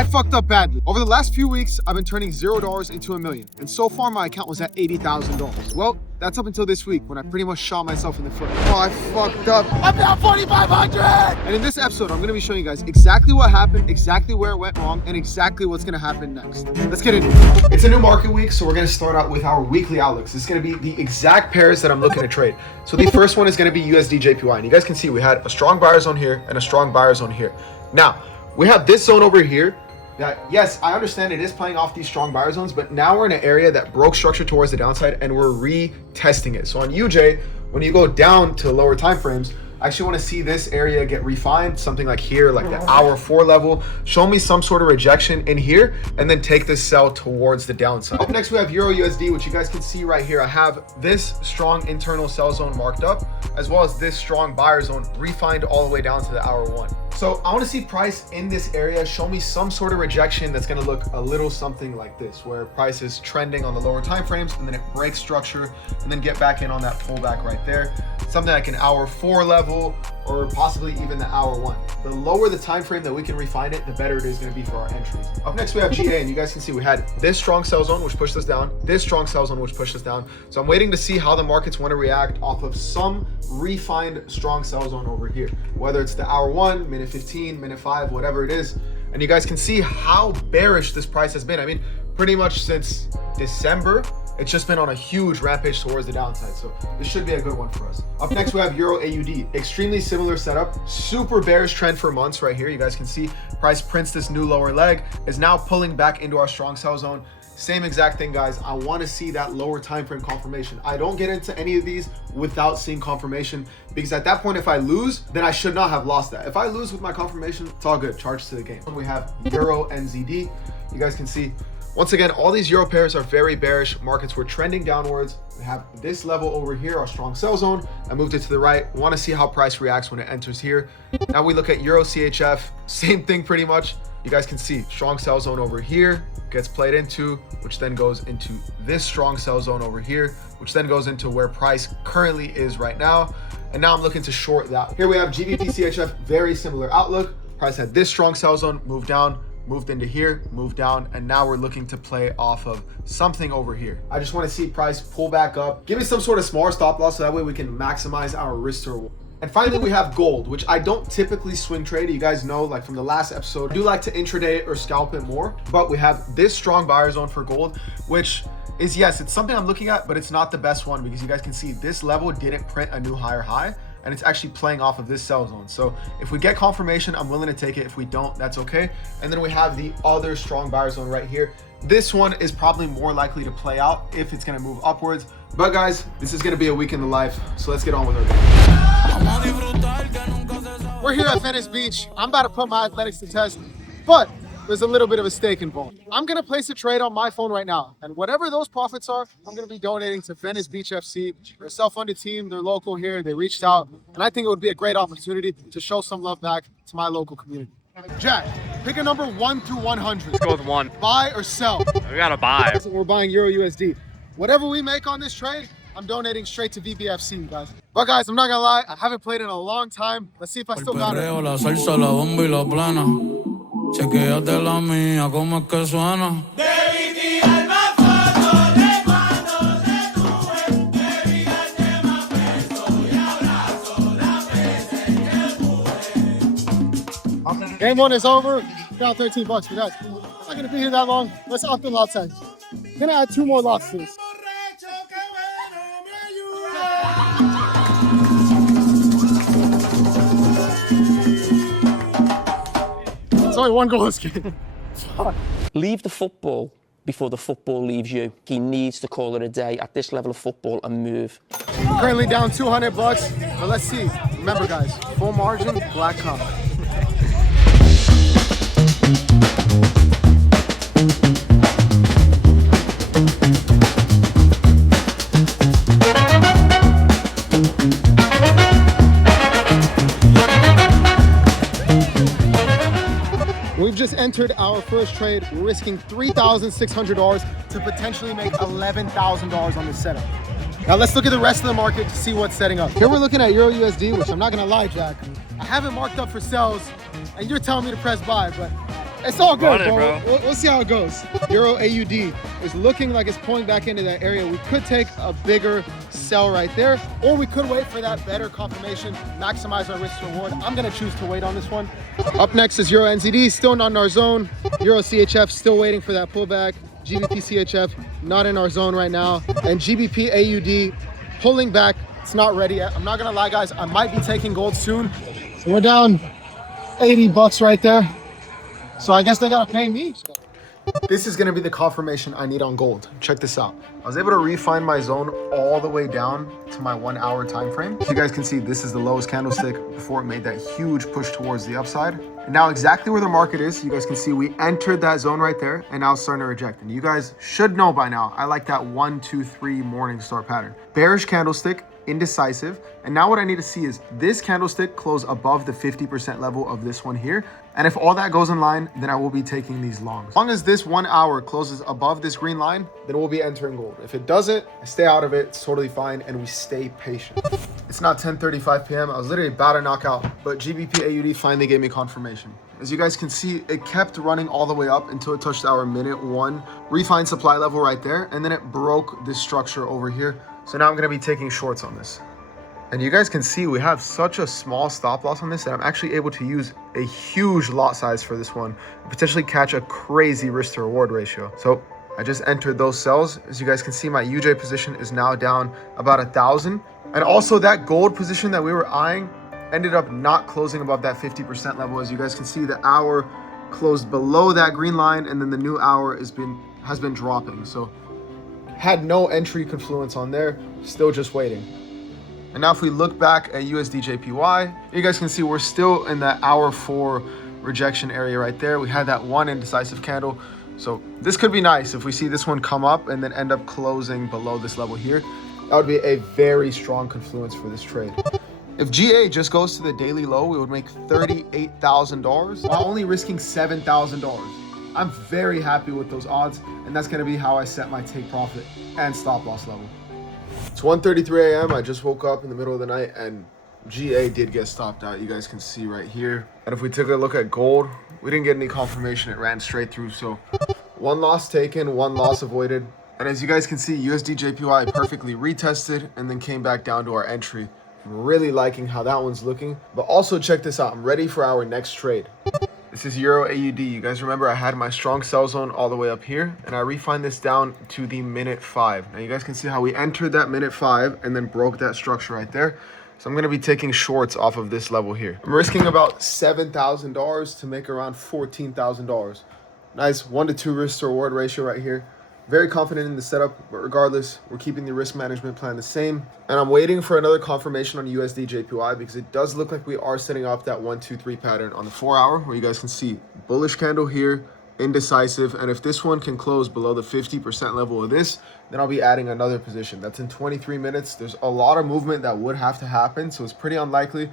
I fucked up badly. Over the last few weeks, I've been turning $0 into $1 million. And so far, my account was at $80,000. Well, that's up until this week when I pretty much shot myself in the foot. Oh, I fucked up. I'm down 4,500! And in this episode, I'm gonna be showing you guys exactly what happened, exactly where it went wrong, and exactly what's gonna happen next. Let's get into it. It's a new market week, so we're gonna start out with our weekly outlooks. It's gonna be the exact pairs that I'm looking to trade. So the first one is gonna be USD JPY. And you guys can see we had a strong buyer zone here and a strong buyer zone here. Now, we have this zone over here that, yes, I understand it is playing off these strong buyer zones, but now we're in an area that broke structure towards the downside and we're retesting it. So on UJ, when you go down to lower time frames, I actually want to see this area get refined, something like here, like the hour 4 level. Show me some sort of rejection in here and then take this sell towards the downside. Up next, we have Euro USD, which you guys can see right here. I have this strong internal sell zone marked up, as well as this strong buyer zone refined all the way down to the hour 1. So I want to see price in this area. Show me some sort of rejection that's going to look a little something like this, where price is trending on the lower time frames and then it breaks structure and then get back in on that pullback right there. Something like an hour 4 level or possibly even the hour 1. The lower the time frame that we can refine it, the better it is going to be for our entries. Up next, we have GA, and you guys can see we had this strong sell zone, which pushed us down, this strong sell zone, which pushed us down. So I'm waiting to see how the markets want to react off of some refined strong sell zone over here, whether it's the hour 1, minute 15, minute 5, whatever it is. And you guys can see how bearish this price has been. I mean, pretty much since December, it's just been on a huge rampage towards the downside. So this should be a good one for us. Up next, we have Euro AUD. Extremely similar setup. Super bearish trend for months right here. You guys can see price prints this new lower leg, is now pulling back into our strong sell zone. Same exact thing, guys. I want to see that lower time frame confirmation. I don't get into any of these without seeing confirmation, because at that point, if I lose, then I should not have lost that. If I lose with my confirmation, it's all good. Charge to the game. We have Euro NZD. You guys can see, once again, all these Euro pairs are very bearish. Markets were trending downwards. We have this level over here, our strong sell zone. I moved it to the right. Want to see how price reacts when it enters here. Now we look at Euro CHF. Same thing pretty much. You guys can see strong sell zone over here gets played into, which then goes into this strong sell zone over here, which then goes into where price currently is right now. And now I'm looking to short that. Here we have GBP CHF, very similar outlook. Price had this strong sell zone, moved down, moved into here, moved down, and now we're looking to play off of something over here. I just want to see price pull back up. Give me some sort of smaller stop loss so that way we can maximize our risk to reward. And finally, we have gold, which I don't typically swing trade. You guys know, like from the last episode, I do like to intraday it or scalp it more. But we have this strong buyer zone for gold, which is, yes, it's something I'm looking at, but it's not the best one, because you guys can see this level didn't print a new higher high, and it's actually playing off of this sell zone. So if we get confirmation, I'm willing to take it. If we don't, that's okay. And then we have the other strong buyer zone right here. This one is probably more likely to play out if it's going to move upwards. But guys, this is going to be a week in the life, so let's get on with our day. We're here at Venice Beach. I'm about to put my athletics to test, but there's a little bit of a stake involved. I'm going to place a trade on my phone right now, and whatever those profits are, I'm going to be donating to Venice Beach FC. They're a self-funded team. They're local here. They reached out, and I think it would be a great opportunity to show some love back to my local community. Jack, pick a number 1 through 100. Let's go with 1. Buy or sell? We gotta buy. We're buying Euro USD. Whatever we make on this trade, I'm donating straight to VBFC, guys. But guys, I'm not gonna lie, I haven't played in a long time. Let's see if I still got it. La salsa, la bomba y la plana. Chequéate la mía, como es que suena. Game 1 is over. Got $13, but guys, I'm not gonna be here that long. Let's up the lot size. Gonna add 2 more lots to this. It's only 1 goal this game. Leave the football before the football leaves you. He needs to call it a day at this level of football and move. Currently down $200, but let's see. Remember guys, full margin, black comp. We've just entered our first trade. We're risking $3,600 to potentially make $11,000 on this setup. Now let's look at the rest of the market to see what's setting up. Here we're looking at Euro USD, which I'm not gonna lie, Jack, I haven't marked up for sells, and you're telling me to press buy, but It's all good, Run it, bro. We'll see how it goes. Euro AUD is looking like it's pulling back into that area. We could take a bigger sell right there, or we could wait for that better confirmation, maximize our risk to reward. I'm gonna choose to wait on this one. Up next is Euro NZD, still not in our zone. Euro CHF, still waiting for that pullback. GBP CHF, not in our zone right now. And GBP AUD, pulling back. It's not ready yet. I'm not gonna lie, guys. I might be taking gold soon. So we're down 80 bucks right there. So I guess they gotta pay me. This is gonna be the confirmation I need on gold. Check this out. I was able to refine my zone all the way down to my 1 hour time frame. So you guys can see this is the lowest candlestick before it made that huge push towards the upside. And now exactly where the market is, you guys can see we entered that zone right there and now it's starting to reject. And you guys should know by now, I like that 1, 2, 3 morning star pattern. Bearish candlestick, indecisive. And now what I need to see is this candlestick close above the 50% level of this one here. And if all that goes in line, then I will be taking these longs. As long as this 1 hour closes above this green line, then we'll be entering gold. If it doesn't, I stay out of it. It's totally fine. And we stay patient. It's not 10:35 p.m. I was literally about to knock out, but GBP AUD finally gave me confirmation. As you guys can see, it kept running all the way up until it touched our minute 1 refined supply level right there. And then it broke this structure over here. So now I'm going to be taking shorts on this. And you guys can see we have such a small stop loss on this that I'm actually able to use a huge lot size for this one and potentially catch a crazy risk to reward ratio. So I just entered those sells. As you guys can see, my UJ position is now down about 1,000. And also that gold position that we were eyeing ended up not closing above that 50% level. As you guys can see, the hour closed below that green line and then the new hour has been dropping. So had no entry confluence on there, still just waiting. And now if we look back at USD JPY, you guys can see we're still in that hour 4 rejection area right there. We had that one indecisive candle. So this could be nice if we see this one come up and then end up closing below this level here. That would be a very strong confluence for this trade. If GA just goes to the daily low, we would make $38,000 while only risking $7,000. I'm very happy with those odds, and that's gonna be how I set my take profit and stop loss level. It's 1:33 a.m. I just woke up in the middle of the night and GA did get stopped out. You guys can see right here. And if we took a look at gold, we didn't get any confirmation. It ran straight through. So one loss taken, one loss avoided. And as you guys can see, USD JPY perfectly retested and then came back down to our entry. I'm really liking how that one's looking. But also check this out. I'm ready for our next trade. This is Euro AUD. You guys remember I had my strong sell zone all the way up here, and I refined this down to the minute 5. Now you guys can see how we entered that minute 5 and then broke that structure right there. So I'm going to be taking shorts off of this level here. I'm risking about $7,000 to make around $14,000. Nice 1 to 2 risk to reward ratio right here. Very confident in the setup, but regardless, we're keeping the risk management plan the same. And I'm waiting for another confirmation on USD JPY because it does look like we are setting up that 1, 2, 3 pattern on the 4 hour where you guys can see bullish candle here, indecisive. And if this one can close below the 50% level of this, then I'll be adding another position. That's in 23 minutes. There's a lot of movement that would have to happen, so it's pretty unlikely,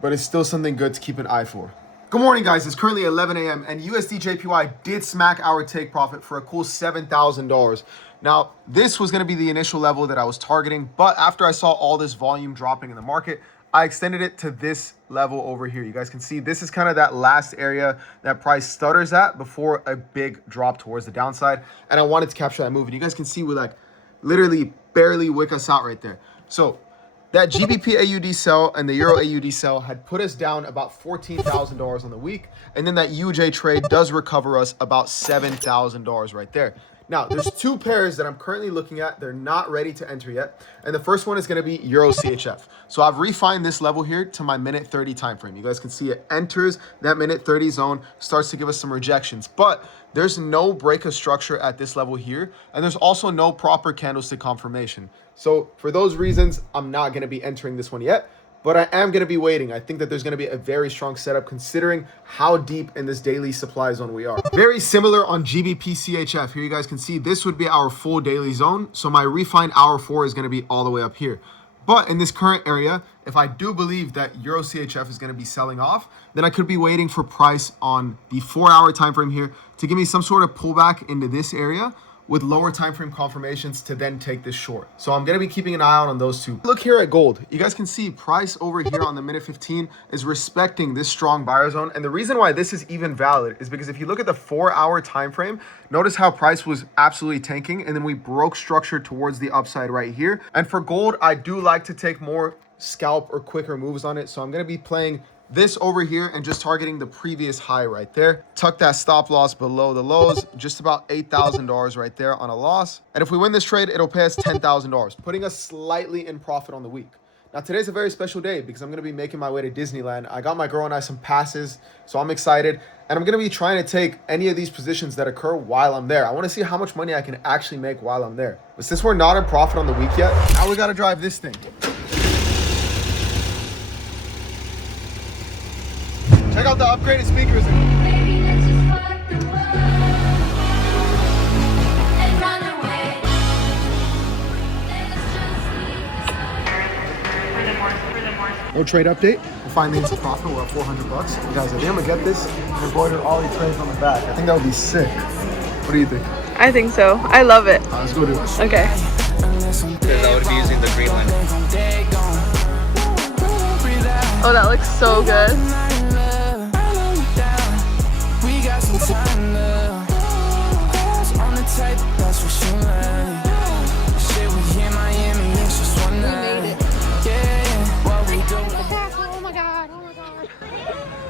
but it's still something good to keep an eye for. Good morning, guys. It's currently 11 a.m. and USD JPY did smack our take profit for a cool $7,000. Now, this was going to be the initial level that I was targeting, but after I saw all this volume dropping in the market, I extended it to this level over here. You guys can see this is kind of that last area that price stutters at before a big drop towards the downside. And I wanted to capture that move. And you guys can see we like literally barely wick us out right there. So that GBP AUD sell and the Euro AUD sell had put us down about $14,000 on the week. And then that UJ trade does recover us about $7,000 right there. Now, there's 2 pairs that I'm currently looking at. They're not ready to enter yet. And the first one is going to be Euro CHF. So I've refined this level here to my minute 30 time frame. You guys can see it enters that minute 30 zone, starts to give us some rejections. But there's no break of structure at this level here. And there's also no proper candlestick confirmation. So for those reasons, I'm not going to be entering this one yet. But I am going to be waiting. I think that there's going to be a very strong setup considering how deep in this daily supply zone we are. Very similar on GBP CHF. Here you guys can see this would be our full daily zone. So my refined hour 4 is going to be all the way up here. But in this current area, if I do believe that Euro CHF is going to be selling off, then I could be waiting for price on the 4 hour time frame here to give me some sort of pullback into this area, with lower time frame confirmations to then take this short. So I'm going to be keeping an eye out on those two. Look here at gold. You guys can see price over here on the minute 15 is respecting this strong buyer zone. And the reason why this is even valid is because if you look at the 4-hour time frame, notice how price was absolutely tanking and then we broke structure towards the upside right here. And for gold, I do like to take more scalp or quicker moves on it. So I'm going to be playing this over here and just targeting the previous high right there. Tuck that stop loss below the lows, just about $8,000 right there on a loss. And if we win this trade, it'll pay us $10,000, putting us slightly in profit on the week. Now, today's a very special day because I'm going to be making my way to Disneyland. I got my girl and I some passes, so I'm excited. And I'm going to be trying to take any of these positions that occur while I'm there. I want to see how much money I can actually make while I'm there. But since we're not in profit on the week yet, now we got to drive this thing. Check out the upgraded speakers. Baby, let's just fuck the world and run away. Let's just leave. No trade update. We're finally into profit. We're at $400. You guys, I think I'm gonna get this and embroider all these trades on the back. I think that would be sick. What do you think? I think so. I love it. Let's go do it. Okay. Because I would be using the green line. Oh, that looks so good.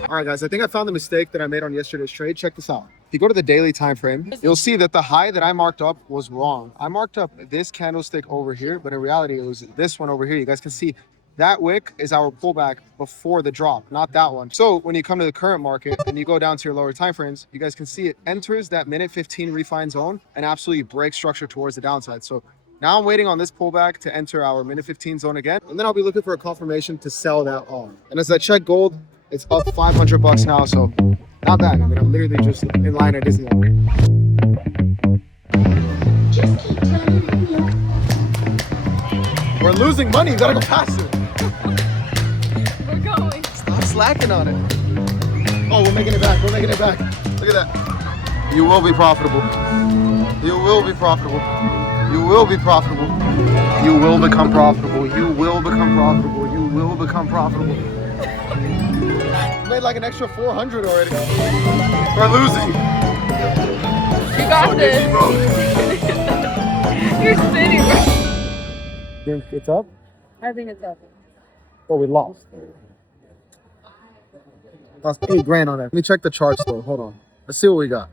All right, guys, I think I found the mistake that I made on yesterday's trade. Check this out. If you go to the daily time frame, you'll see that the high that I marked up was wrong. I marked up this candlestick over here, but in reality, it was this one over here. You guys can see that wick is our pullback before the drop, not that one. So when you come to the current market and you go down to your lower time frames, you guys can see it enters that minute 15 refine zone and absolutely breaks structure towards the downside. So now I'm waiting on this pullback to enter our minute 15 zone again, and then I'll be looking for a confirmation to sell that on. And as I check gold, it's up $500 now, so not bad. I mean, I'm literally just in line at Disneyland. Just keep telling me. We're losing money. You gotta go faster. We're going. Stop slacking on it. Oh, we're making it back. We're making it back. Look at that. You will be profitable. You will be profitable. You will be profitable. You will become profitable. You will become profitable. You will become profitable. Made like an extra 400 already. We're losing. You got this. You're sitting right. Think it's up? I think it's up. Oh, we lost. Lost $8,000 on that. Let me check the charts though. Hold on. Let's see what we got.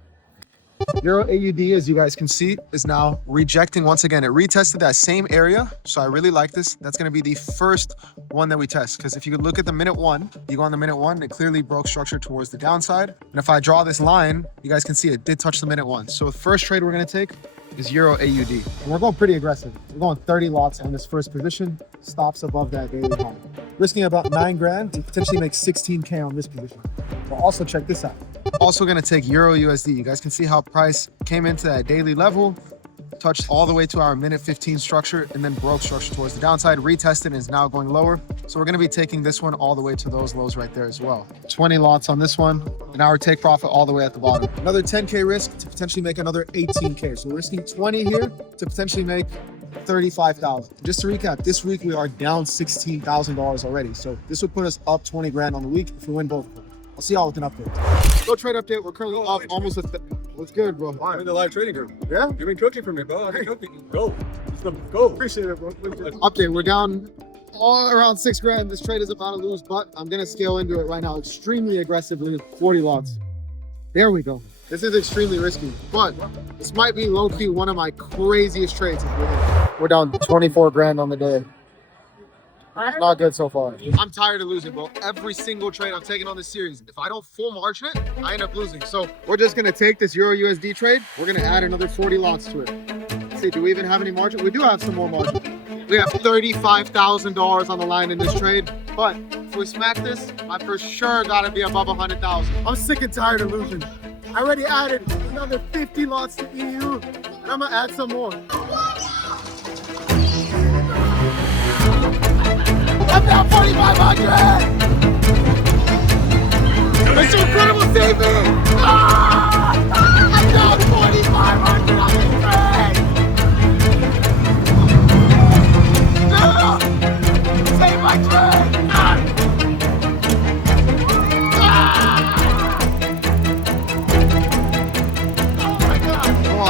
Euro AUD, as you guys can see, is now rejecting once again. It retested that same area, so I really like this. That's going to be the first one that we test, because if you could look at the minute one, you go on the minute one, it clearly broke structure towards the downside. And if I draw this line, you guys can see it did touch the minute one. So the first trade we're going to take is Euro AUD. And we're going pretty aggressive. We're going 30 lots on this first position, stops above that daily high. Risking about $9,000 to potentially make 16K on this position. But also check this out. Also going to take Euro USD. You guys can see how price came into that daily level, touched all the way to our minute 15 structure, and then broke structure towards the downside, retested, and is now going lower. So we're going to be taking this one all the way to those lows right there as well. 20 lots on this one, and our take profit all the way at the bottom. Another 10K risk to potentially make another 18K. So we're risking 20 here to potentially make 35,000. Just to recap, this week we are down $16,000 already. So this would put us up 20 grand on the week if we win both of them. I'll see y'all with an update. Go trade update. We're currently off almost a what's good, bro? I'm in the live trading group. Yeah? You've been cooking for me, bro. I've been cooking. Go. Let's go. Appreciate it, bro. Update. We're down all around $6,000. This trade is about to lose, but I'm gonna scale into it right now extremely aggressively. 40 lots. There we go. This is extremely risky, but this might be low-key one of my craziest trades. We're down 24 grand on the day. Not good so far. I'm tired of losing, bro. Every single trade I'm taking on this series, if I don't full margin it, I end up losing. So we're just gonna take this Euro USD trade. We're gonna add another 40 lots to it. Let's see, do we even have any margin? We do have some more margin. We have $35,000 on the line in this trade, but if we smack this, I for sure gotta be above 100,000. I'm sick and tired of losing. I already added another 50 lots to EU, and I'm gonna add some more. I'm down 4,500! It's your incredible saving! I'm down 4,500 on this trade!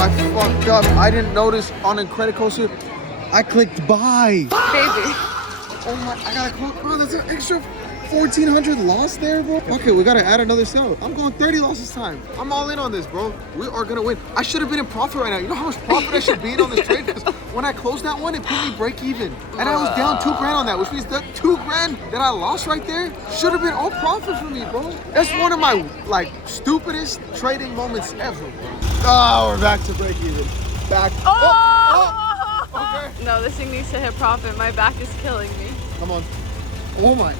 I fucked up. I didn't notice on a credit coaster. I clicked buy. Baby. Oh my, I gotta close. Oh, that's an extra 1,400 loss there, bro. Okay, we gotta add another sell. I'm going 30 loss this time. I'm all in on this, bro. We are gonna win. I should have been in profit right now. You know how much profit I should be in on this trade? Because when I closed that one, it put me break even. And I was down 2 grand on that, which means that 2 grand that I lost right there should have been all profit for me, bro. That's one of my, like, stupidest trading moments ever, bro. Oh, we're back to break even. Back. Okay. No, this thing needs to hit profit. My back is killing me. Come on. Oh my.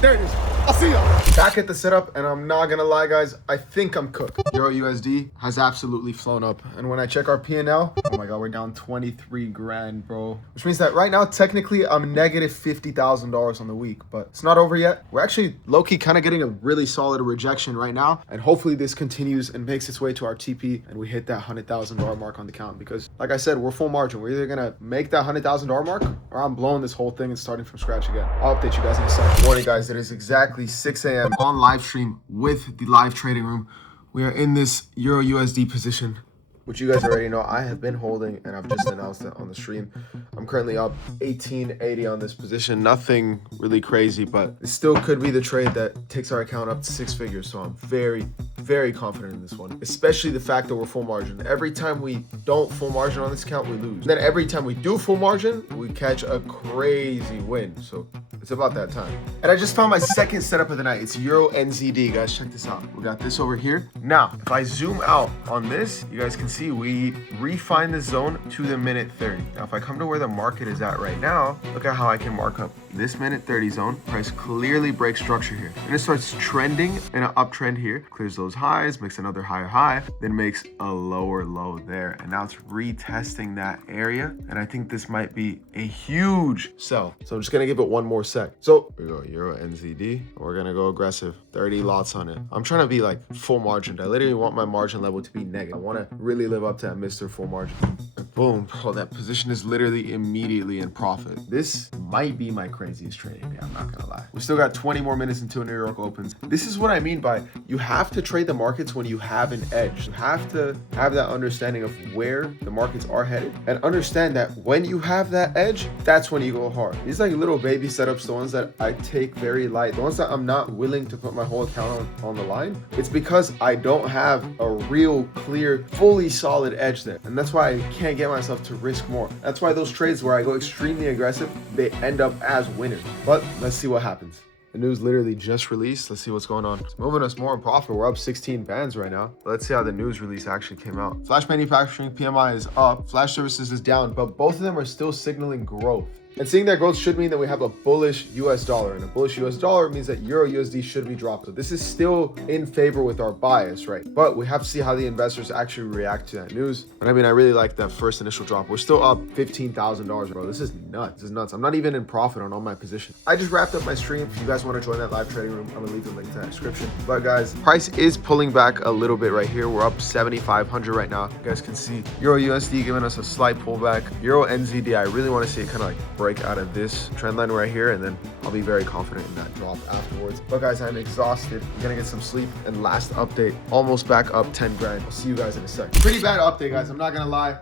There it is. I'll see y'all. Back at the setup, and I'm not gonna lie, guys, I think I'm cooked. Euro USD has absolutely flown up. And when I check our P&L, oh my God, we're down 23 grand, bro. Which means that right now, technically, I'm negative $50,000 on the week, but it's not over yet. We're actually low-key kind of getting a really solid rejection right now. And hopefully this continues and makes its way to our TP and we hit that $100,000 mark on the count. Because like I said, we're full margin. We're either gonna make that $100,000 mark or I'm blowing this whole thing and starting from scratch again. I'll update you guys in a second. Morning, guys. It is exactly 6 a.m. on live stream with the live trading room. We are in this Euro USD position, which you guys already know I have been holding, and I've just announced it on the stream. I'm currently up 1880 on this position. Nothing really crazy, but it still could be the trade that takes our account up to 6 figures. So I'm very, very confident in this one, especially the fact that we're full margin. Every time we don't full margin on this account, we lose. And then every time we do full margin, we catch a crazy win. So it's about that time. And I just found my second setup of the night. It's Euro NZD, guys. Check this out. We got this over here. Now, if I zoom out on this, you guys can see we refine the zone to the minute 30. Now, if I come to where the market is at right now, look at how I can mark up this minute 30 zone. Price clearly breaks structure here. And it starts trending in an uptrend here, clears those highs, makes another higher high, then makes a lower low there. And now it's retesting that area. And I think this might be a huge sell. So I'm just gonna give it one more sec. So we go Euro NZD. We're gonna go aggressive, 30 lots on it. I'm trying to be like full margin. I literally want my margin level to be negative. I wanna really live up to that Mr. Full Margin. And boom, bro, that position is literally immediately in profit. This might be my craziest trading day, I'm not gonna lie. We still got 20 more minutes until New York opens. This is what I mean by you have to trade the markets when you have an edge. You have to have that understanding of where the markets are headed and understand that when you have that edge, that's when you go hard. These like little baby setups, the ones that I take very light, the ones that I'm not willing to put my whole account on the line, it's because I don't have a real clear, fully solid edge there. And that's why I can't get myself to risk more. That's why those trades where I go extremely aggressive, they end up as winners. But let's see what happens. The news literally just released. Let's see what's going on. It's moving us more in profit. We're up 16 bands right now. Let's see how the news release actually came out. Flash manufacturing PMI is up. Flash services is down, but both of them are still signaling growth. And seeing that growth should mean that we have a bullish US dollar, and a bullish US dollar means that Euro USD should be dropped. So this is still in favor with our bias, right? But we have to see how the investors actually react to that news. And I mean, I really like that first initial drop. We're still up $15,000, bro. This is nuts. This is nuts. I'm not even in profit on all my positions. I just wrapped up my stream. If you guys want to join that live trading room, I'm gonna leave the link to that description. But guys, price is pulling back a little bit right here. We're up 7,500 right now. You guys can see Euro USD giving us a slight pullback. Euro NZD, I really want to see it kind of like break out of this trend line right here, and then I'll be very confident in that drop afterwards. But guys, I'm exhausted. I'm gonna get some sleep. And last update, almost back up 10 grand. I'll see you guys in a sec. Pretty bad update, guys. I'm not gonna lie.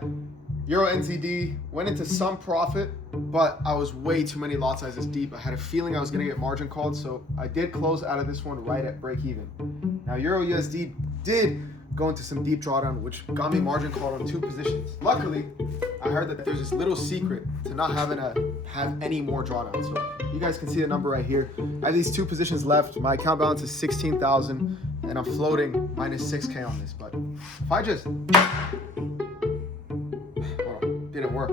Euro NZD went into some profit, but I was way too many lot sizes deep. I had a feeling I was gonna get margin called, so I did close out of this one right at break even. Now Euro USD did go into some deep drawdown, which got me margin called on 2 positions. Luckily, I heard that there's this little secret to not having to have any more drawdown. So you guys can see the number right here. I have these 2 positions left. My account balance is 16,000, and I'm floating minus 6K on this. But if I just, hold on, didn't work.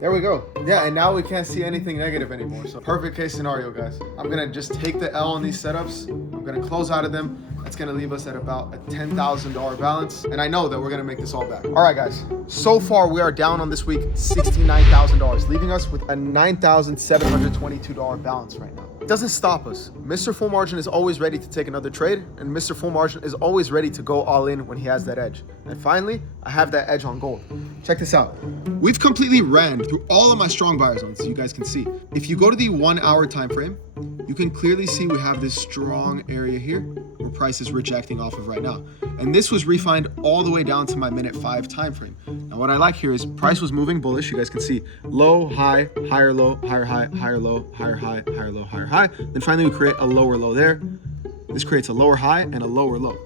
There we go. Yeah, and now we can't see anything negative anymore. So perfect case scenario, guys. I'm gonna just take the L on these setups. I'm gonna close out of them. That's gonna leave us at about a $10,000 balance. And I know that we're gonna make this all back. All right, guys. So far, we are down on this week $69,000, leaving us with a $9,722 balance right now. It doesn't stop us. Mr. Full Margin is always ready to take another trade, and Mr. Full Margin is always ready to go all in when he has that edge. And finally, I have that edge on gold. Check this out. We've completely ran through all of my strong buyer zones, so you guys can see. If you go to the 1 hour time frame, you can clearly see we have this strong area here. We're price is rejecting off of right now. And this was refined all the way down to my minute 5 time frame. Now what I like here is price was moving bullish. You guys can see low, high, higher low, higher high, higher low, higher high, higher low, higher high. Then finally we create a lower low there. This creates a lower high and a lower low.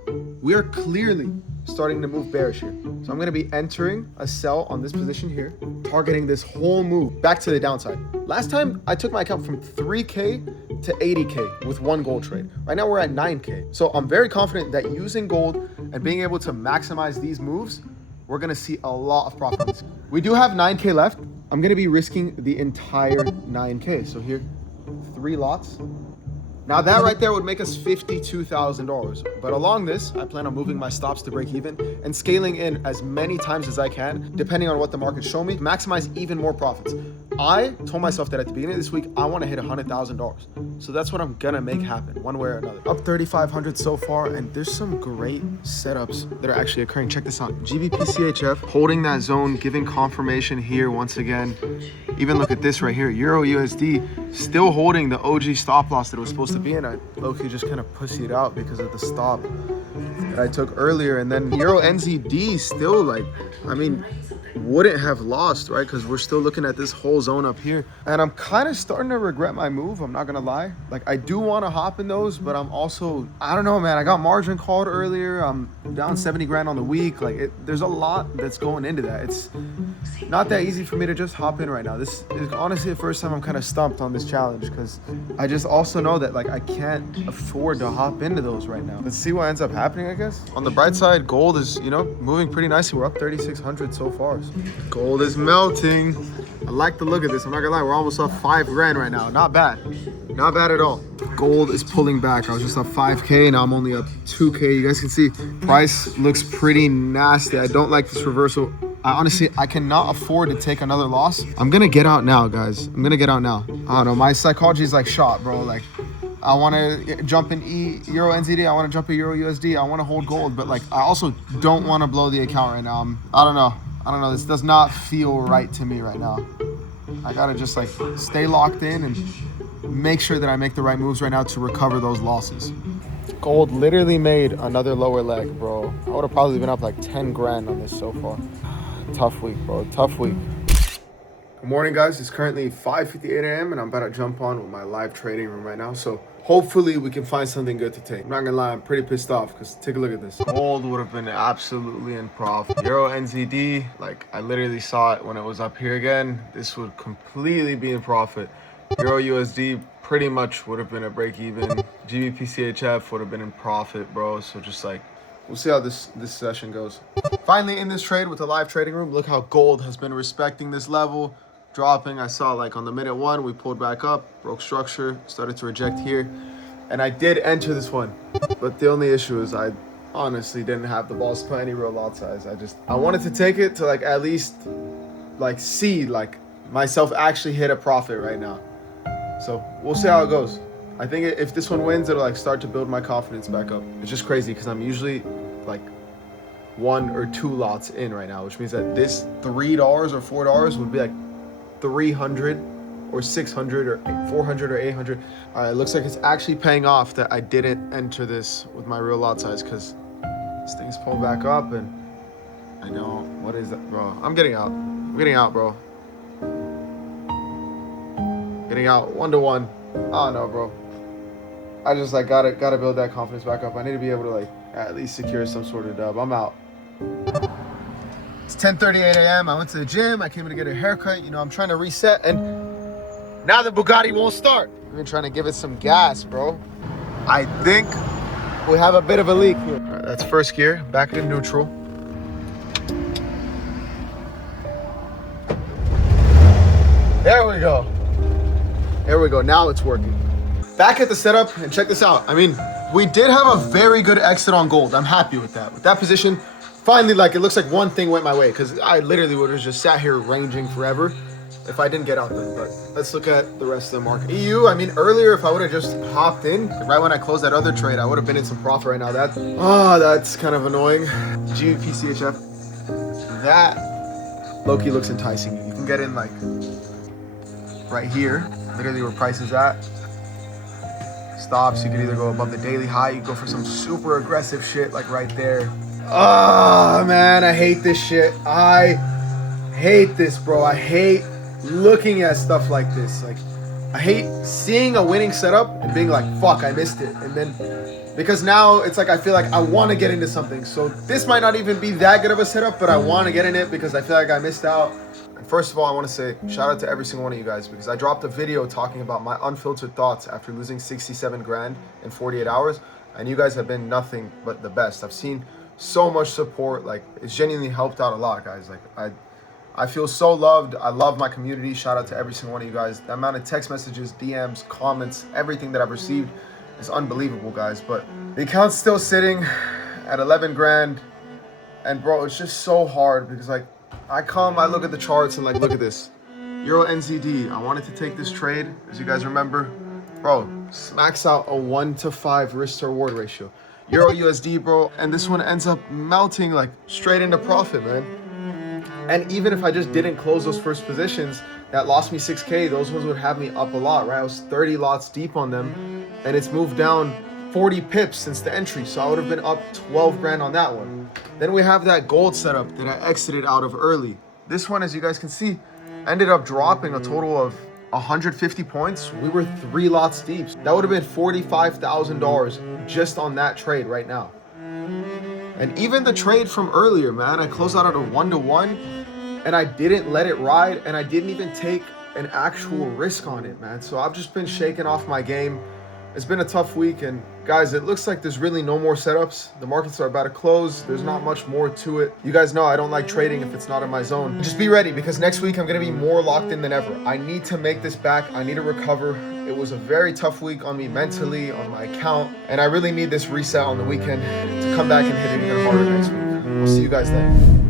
We are clearly starting to move bearish here. So I'm gonna be entering a sell on this position here, targeting this whole move back to the downside. Last time I took my account from 3K to 80K with one gold trade. Right now we're at 9K. So I'm very confident that using gold and being able to maximize these moves, we're gonna see a lot of profits. We do have 9K left. I'm gonna be risking the entire 9K. So here, 3 lots. Now that right there would make us $52,000. But along this, I plan on moving my stops to break even and scaling in as many times as I can, depending on what the markets show me, to maximize even more profits. I told myself that at the beginning of this week, I want to hit $100,000. So that's what I'm gonna make happen one way or another. Up 3,500 so far, and there's some great setups that are actually occurring. Check this out. GBP CHF holding that zone, giving confirmation here once again. Even look at this right here. Euro USD still holding the OG stop loss that it was supposed to be in. I low-key just kind of pussied out because of the stop that I took earlier. And then Euro NZD still, like, I mean, wouldn't have lost, right? Because we're still looking at this whole zone up here. And I'm kind of starting to regret my move. I'm not going to lie. Like, I do want to hop in those, but I'm also, I don't know, man. I got margin called earlier. I'm down 70 grand on the week. Like, there's a lot that's going into that. It's not that easy for me to just hop in right now. This is honestly the first time I'm kind of stumped on this challenge because I just also know that, like, I can't afford to hop into those right now. Let's see what ends up happening, I guess. On the bright side, gold is, you know, moving pretty nicely. We're up 3,600 so far. Gold is melting. I like the look of this. I'm not gonna lie, we're almost up 5 grand right now. Not bad. Not bad at all. Gold is pulling back. I was just up 5K, now I'm only up 2K. You guys can see price looks pretty nasty. I don't like this reversal. I cannot afford to take another loss. I'm gonna get out now, guys. I'm gonna get out now. I don't know, my psychology is like shot, bro. Like, I want to jump in Euro NZD. I want to jump in Euro USD. I want to hold gold, but like, I also don't want to blow the account right now. I don't know. This does not feel right to me right now. I gotta just like stay locked in and make sure that I make the right moves right now to recover those losses. Gold literally made another lower leg, bro. I would have probably been up like 10 grand on this so far. Tough week, bro. Tough week. Good morning, guys. It's currently 5:58 a.m. and I'm about to jump on with my live trading room right now. So hopefully we can find something good to take. I'm not gonna lie, I'm pretty pissed off because take a look at this. Gold would have been absolutely in profit. Euro NZD, like I literally saw it when it was up here again. This would completely be in profit. Euro USD pretty much would have been a break even. GBP CHF would have been in profit, bro. So just like, we'll see how this session goes. Finally in this trade with the live trading room, look how gold has been respecting this level. Dropping, I saw like on the minute 1, we pulled back up, broke structure, started to reject here. And I did enter this one. But the only issue is I honestly didn't have the balls to put any real lot size. I wanted to take it to like at least like see like myself actually hit a profit right now. So we'll see how it goes. I think if this one wins, it'll like start to build my confidence back up. It's just crazy because I'm usually like 1 or 2 lots in right now, which means that this $3 or $4 would be like 300 or 600 or 400 or 800. All right, it looks like it's actually paying off that I didn't enter this with my real lot size because this thing's pulled back up and I know, what is that, bro? I'm getting out. I'm getting out, bro. Getting out 1-to-1. Oh no, bro. I just like gotta build that confidence back up. I need to be able to like at least secure some sort of dub. I'm out. It's 10:38 a.m. I went to the gym. I came in to get a haircut. You know, I'm trying to reset, and now the Bugatti won't start. I've been trying to give it some gas, bro. I think we have a bit of a leak here. All right, that's first gear. Back in neutral. There we go. There we go. Now it's working. Back at the setup, and check this out. I mean, we did have a very good exit on gold. I'm happy with that. With that position, finally, like, it looks like one thing went my way because I literally would have just sat here ranging forever if I didn't get out there. But let's look at the rest of the market. EU, I mean, earlier, if I would have just hopped in, right when I closed that other trade, I would have been in some profit right now. That's kind of annoying. GBP CHF, that low-key looks enticing. You can get in, like, right here, literally where price is at. stops. You could either go above the daily high, you go for some super aggressive shit like right there. Oh man, I hate this shit. I hate this, bro. I hate looking at stuff like this. Like, I hate seeing a winning setup and being like, fuck, I missed it. And then, because now it's like I feel like I want to get into something. So this might not even be that good of a setup, but I want to get in it because I feel like I missed out. And first of all, I want to say shout out to every single one of you guys, because I dropped a video talking about my unfiltered thoughts after losing 67 grand in 48 hours. And you guys have been nothing but the best. I've seen so much support. Like, it's genuinely helped out a lot, guys. Like, I feel so loved. I love my community. Shout out to every single one of you guys. The amount of text messages, DMs, comments, everything that I've received is unbelievable, guys. But the account's still sitting at 11 grand. And bro, it's just so hard because like I look at the charts and like, look at this. Euro NZD. I wanted to take this trade, as you guys remember. Bro, smacks out a 1-to-5 risk to reward ratio. Euro USD, bro. And this one ends up melting like straight into profit, man. And even if I just didn't close those first positions that lost me 6K, those ones would have me up a lot, right? I was 30 lots deep on them, and it's moved down 40 pips since the entry, so I would have been up 12 grand on that one. Then we have that gold setup that I exited out of early. This one, as you guys can see, ended up dropping a total of 150 points. We were 3 lots deep. That would have been $45,000 just on that trade right now. And even the trade from earlier, man, I closed out at a 1-to-1 and I didn't let it ride, and I didn't even take an actual risk on it, man. So I've just been shaking off my game. It's been a tough week, and guys, it looks like there's really no more setups. The markets are about to close. There's not much more to it. You guys know I don't like trading if it's not in my zone. Just be ready, because next week I'm gonna be more locked in than ever. I need to make this back. I need to recover. It was a very tough week on me mentally, on my account, and I really need this reset on the weekend to come back and hit it even harder next week. We'll see you guys then.